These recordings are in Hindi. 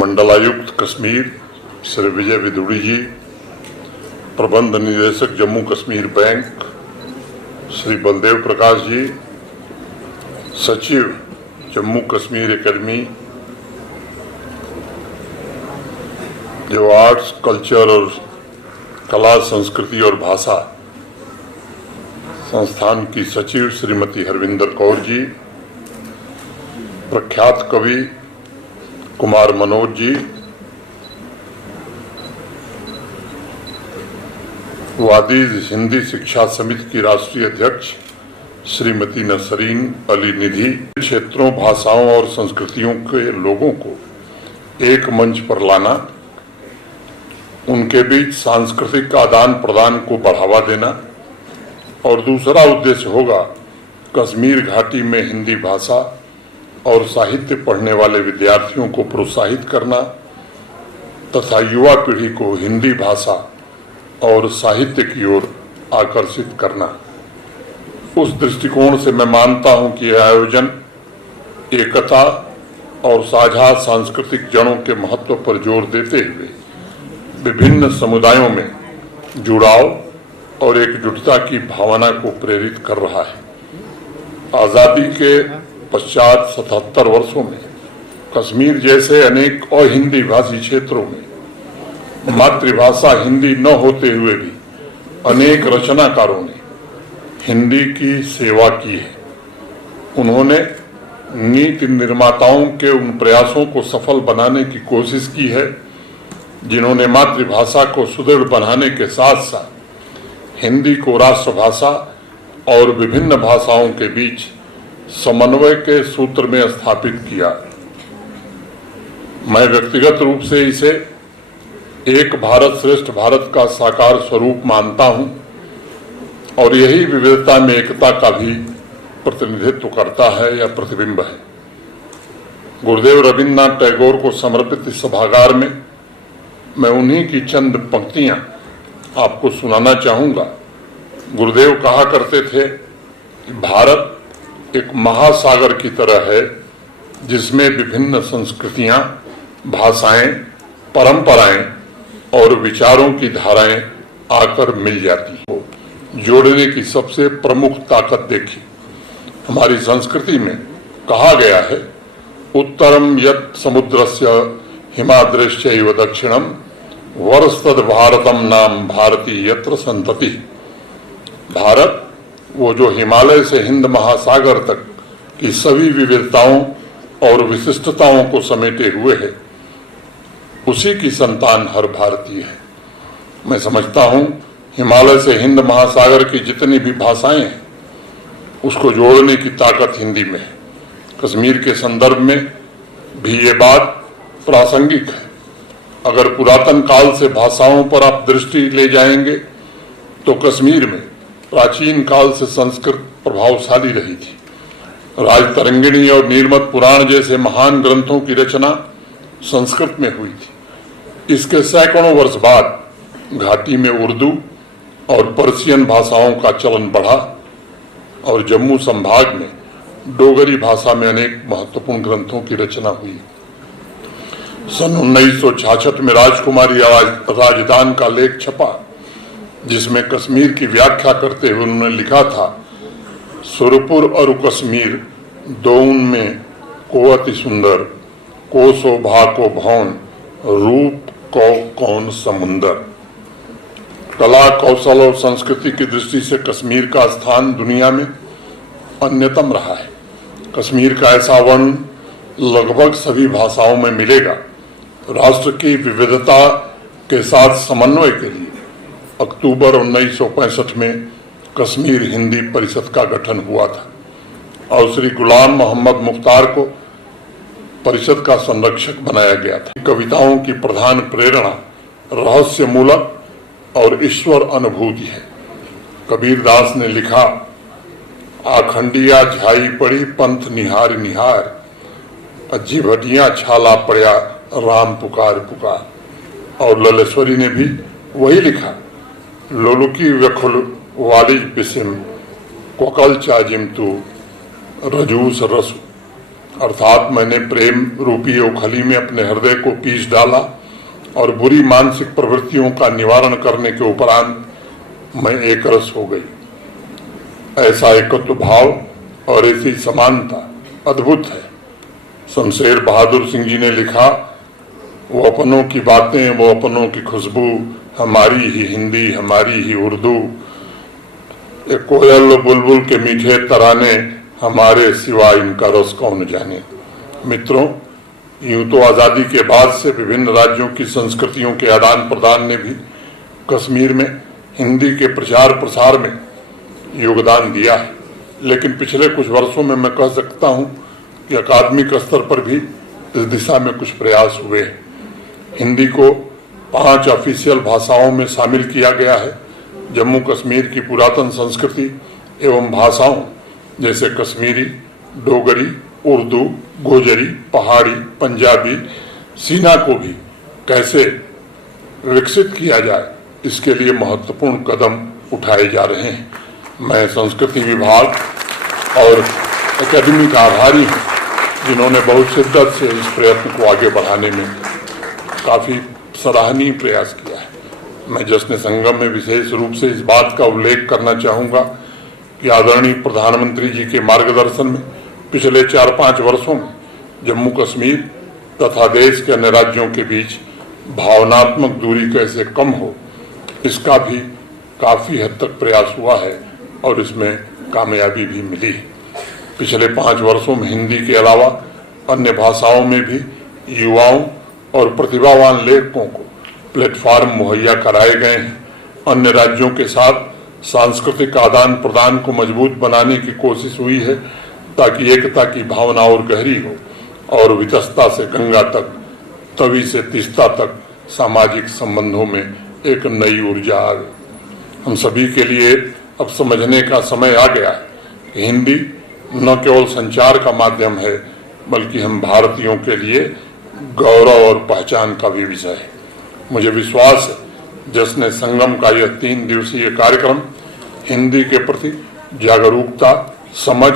मंडलायुक्त कश्मीर श्री विजय विदुड़ी जी, प्रबंध निदेशक जम्मू कश्मीर बैंक श्री बलदेव प्रकाश जी, सचिव जम्मू कश्मीर एकेडमी जो आर्ट्स, कल्चर और कला, संस्कृति और भाषा संस्थान की सचिव श्रीमती हरविंदर कौर जी, प्रख्यात कवि कुमार मनोज जी, वादीज हिंदी शिक्षा समिति की राष्ट्रीय अध्यक्ष श्रीमती नसरीन अली निधि, क्षेत्रों, भाषाओं और संस्कृतियों के लोगों को एक मंच पर लाना, उनके बीच सांस्कृतिक आदान प्रदान को बढ़ावा देना और दूसरा उद्देश्य होगा कश्मीर घाटी में हिंदी भाषा और साहित्य पढ़ने वाले विद्यार्थियों को प्रोत्साहित करना तथा युवा पीढ़ी को हिंदी भाषा और साहित्य की ओर आकर्षित करना। उस दृष्टिकोण से मैं मानता हूं कि यह आयोजन एकता और साझा सांस्कृतिक जड़ों के महत्व पर जोर देते हुए विभिन्न समुदायों में जुड़ाव और एकजुटता की भावना को प्रेरित कर रहा है। आजादी के पश्चात 77 वर्षों में कश्मीर जैसे अनेक अहिंदी भाषी क्षेत्रों में मातृभाषा हिंदी न होते हुए भी अनेक रचनाकारों ने हिंदी की सेवा की है। उन्होंने नीति निर्माताओं के उन प्रयासों को सफल बनाने की कोशिश की है जिन्होंने मातृभाषा को सुदृढ़ बनाने के साथ साथ हिंदी को राष्ट्रभाषा और विभिन्न भाषाओं के बीच समन्वय के सूत्र में स्थापित किया। मैं व्यक्तिगत रूप से इसे एक भारत श्रेष्ठ भारत का साकार स्वरूप मानता हूं और यही विविधता में एकता का भी प्रतिनिधित्व करता है या प्रतिबिंब है। गुरुदेव रविन्द्रनाथ टैगोर को समर्पित इस सभागार में मैं उन्हीं की चंद पंक्तियां आपको सुनाना चाहूंगा। गुरुदेव कहा करते थे कि भारत एक महासागर की तरह है जिसमें विभिन्न संस्कृतियां, भाषाएं, परंपराएं और विचारों की धाराएं आकर मिल जाती हैं। जोड़ने की सबसे प्रमुख ताकत देखी हमारी संस्कृति में कहा गया है, उत्तरम यत् समुद्रस्य हिमाद्रेश्चैव दक्षिणम वर्षतद भारतम नाम भारती यत्र संतति। भारत वो जो हिमालय से हिंद महासागर तक की सभी विविधताओं और विशिष्टताओं को समेटे हुए है, उसी की संतान हर भारतीय है। मैं समझता हूं हिमालय से हिंद महासागर की जितनी भी भाषाएं हैं उसको जोड़ने की ताकत हिंदी में है। कश्मीर के संदर्भ में भी ये बात प्रासंगिक है। अगर पुरातन काल से भाषाओं पर आप दृष्टि ले जाएंगे तो कश्मीर में प्राचीन काल से संस्कृत प्रभावशाली रही थी। राजतरंगिणी और नीलमत पुराण जैसे महान ग्रंथों की रचना संस्कृत में हुई थी। इसके सैकड़ों वर्ष बाद घाटी में उर्दू और पर्शियन भाषाओं का चलन बढ़ा और जम्मू संभाग में डोगरी भाषा में अनेक महत्वपूर्ण ग्रंथों की रचना हुई। सन 1966 में राजकुमारी राजदान का लेख छपा जिसमें कश्मीर की व्याख्या करते हुए उन्होंने लिखा था, सुरपुर और कश्मीर दोउन में को अति सुंदर, को शोभा को भौन, रूप को कौन समुंदर। कला, कौशल और संस्कृति की दृष्टि से कश्मीर का स्थान दुनिया में अन्यतम रहा है। कश्मीर का ऐसा वर्ण लगभग सभी भाषाओं में मिलेगा। राष्ट्र की विविधता के साथ समन्वय के लिए अक्टूबर 1965 में कश्मीर हिंदी परिषद का गठन हुआ था और श्री गुलाम मोहम्मद मुख्तार को परिषद का संरक्षक बनाया गया था। कविताओं की प्रधान प्रेरणा रहस्य मूलक और ईश्वर अनुभूति है। कबीर दास ने लिखा, आखंडिया झाई पड़ी पंथ निहार निहार, अज्जी भटिया छाला पड़या राम पुकार पुकार। और ललेश्वरी ने भी वही लिखा, लोलुकी व्यखुल वालिज बिसिम कोकल चाजिम तू रजूस रसु। अर्थात मैंने प्रेम रूपी ओखली में अपने हृदय को पीस डाला और बुरी मानसिक प्रवृत्तियों का निवारण करने के उपरांत मैं एक रस हो गई। ऐसा एकत्व भाव और ऐसी समानता अद्भुत है। शमशेर बहादुर सिंह जी ने लिखा, वो अपनों की बातें, वो अपनों की खुशबू, हमारी ही हिंदी, हमारी ही उर्दू, एक कोयल बुलबुल के मीठे तराने, हमारे सिवा इनका रस कौन जाने। मित्रों, यूं तो आजादी के बाद से विभिन्न राज्यों की संस्कृतियों के आदान प्रदान ने भी कश्मीर में हिंदी के प्रचार प्रसार में योगदान दिया है, लेकिन पिछले कुछ वर्षों में मैं कह सकता हूं कि अकादमिक स्तर पर भी इस दिशा में कुछ प्रयास हुए हैं। हिंदी को 5 ऑफिशियल भाषाओं में शामिल किया गया है। जम्मू कश्मीर की पुरातन संस्कृति एवं भाषाओं जैसे कश्मीरी, डोगरी, उर्दू, गोजरी, पहाड़ी, पंजाबी, सीना को भी कैसे विकसित किया जाए, इसके लिए महत्वपूर्ण कदम उठाए जा रहे हैं। मैं संस्कृति विभाग और एकेडमी का आभारी हूँ, जिन्होंने बहुत शिद्दत से इस प्रयत्न को आगे बढ़ाने में काफी सराहनीय प्रयास किया है। मैं जश्न संगम में विशेष रूप से इस बात का उल्लेख करना चाहूंगा कि आदरणीय प्रधानमंत्री जी के मार्गदर्शन में पिछले 4-5 वर्षों में जम्मू कश्मीर तथा देश के अन्य राज्यों के बीच भावनात्मक दूरी कैसे कम हो, इसका भी काफी हद तक प्रयास हुआ है और इसमें कामयाबी भी मिली है। पिछले 5 वर्षों में हिंदी के अलावा अन्य भाषाओं में भी युवाओं और प्रतिभावान लेखकों को प्लेटफॉर्म मुहैया कराए गए हैं। अन्य राज्यों के साथ सांस्कृतिक आदान प्रदान को मजबूत बनाने की कोशिश हुई है, ताकि एकता की भावना और गहरी हो और वितस्ता से गंगा तक, तवी से तीस्ता तक सामाजिक संबंधों में एक नई ऊर्जा आवे। हम सभी के लिए अब समझने का समय आ गया है कि हिंदी न केवल संचार का माध्यम है, बल्कि हम भारतीयों के लिए गौरव और पहचान का भी विषय है। मुझे विश्वास है जश्न संगम का यह 3 दिवसीय कार्यक्रम हिंदी के प्रति जागरूकता, समझ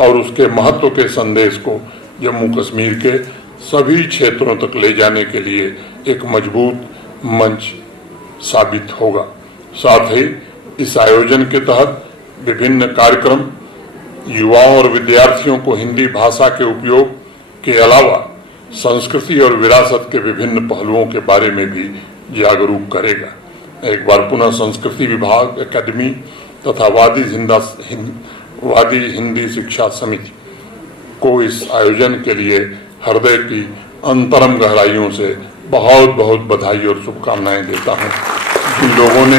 और उसके महत्व के संदेश को जम्मू कश्मीर के सभी क्षेत्रों तक ले जाने के लिए एक मजबूत मंच साबित होगा। साथ ही इस आयोजन के तहत विभिन्न कार्यक्रम युवाओं और विद्यार्थियों को हिंदी भाषा के उपयोग के अलावा संस्कृति और विरासत के विभिन्न पहलुओं के बारे में भी जागरूक करेगा। एक बार पुनः संस्कृति विभाग, एकेडमी तथा वादी हिंदी शिक्षा समिति को इस आयोजन के लिए हृदय की अंतरम गहराइयों से बहुत बहुत बधाई और शुभकामनाएं देता हूं। जिन लोगों ने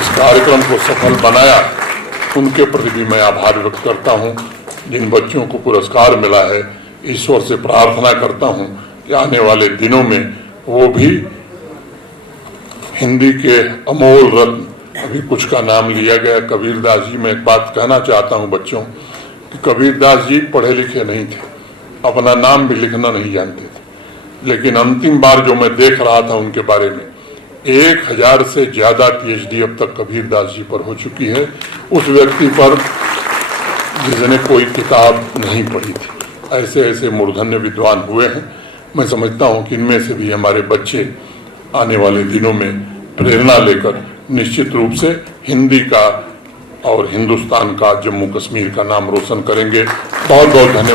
इस कार्यक्रम को सफल बनाया, उनके प्रति भी मैं आभार व्यक्त करता हूं। जिन बच्चों को पुरस्कार मिला है, ईश्वर से प्रार्थना करता हूं कि आने वाले दिनों में वो भी हिंदी के अमोल रत्न, अभी कुछ का नाम लिया गया, कबीरदास जी। मैं एक बात कहना चाहता हूं बच्चों कि कबीरदास जी पढ़े लिखे नहीं थे, अपना नाम भी लिखना नहीं जानते थे, लेकिन अंतिम बार जो मैं देख रहा था उनके बारे में 1000 से ज्यादा PhD अब तक कबीरदास जी पर हो चुकी है, उस व्यक्ति पर जिसने कोई किताब नहीं पढ़ी थी। ऐसे ऐसे मूर्धन्य विद्वान हुए हैं। मैं समझता हूं कि इनमें से भी हमारे बच्चे आने वाले दिनों में प्रेरणा लेकर निश्चित रूप से हिंदी का और हिंदुस्तान का, जम्मू कश्मीर का नाम रोशन करेंगे। बहुत बहुत धन्यवाद।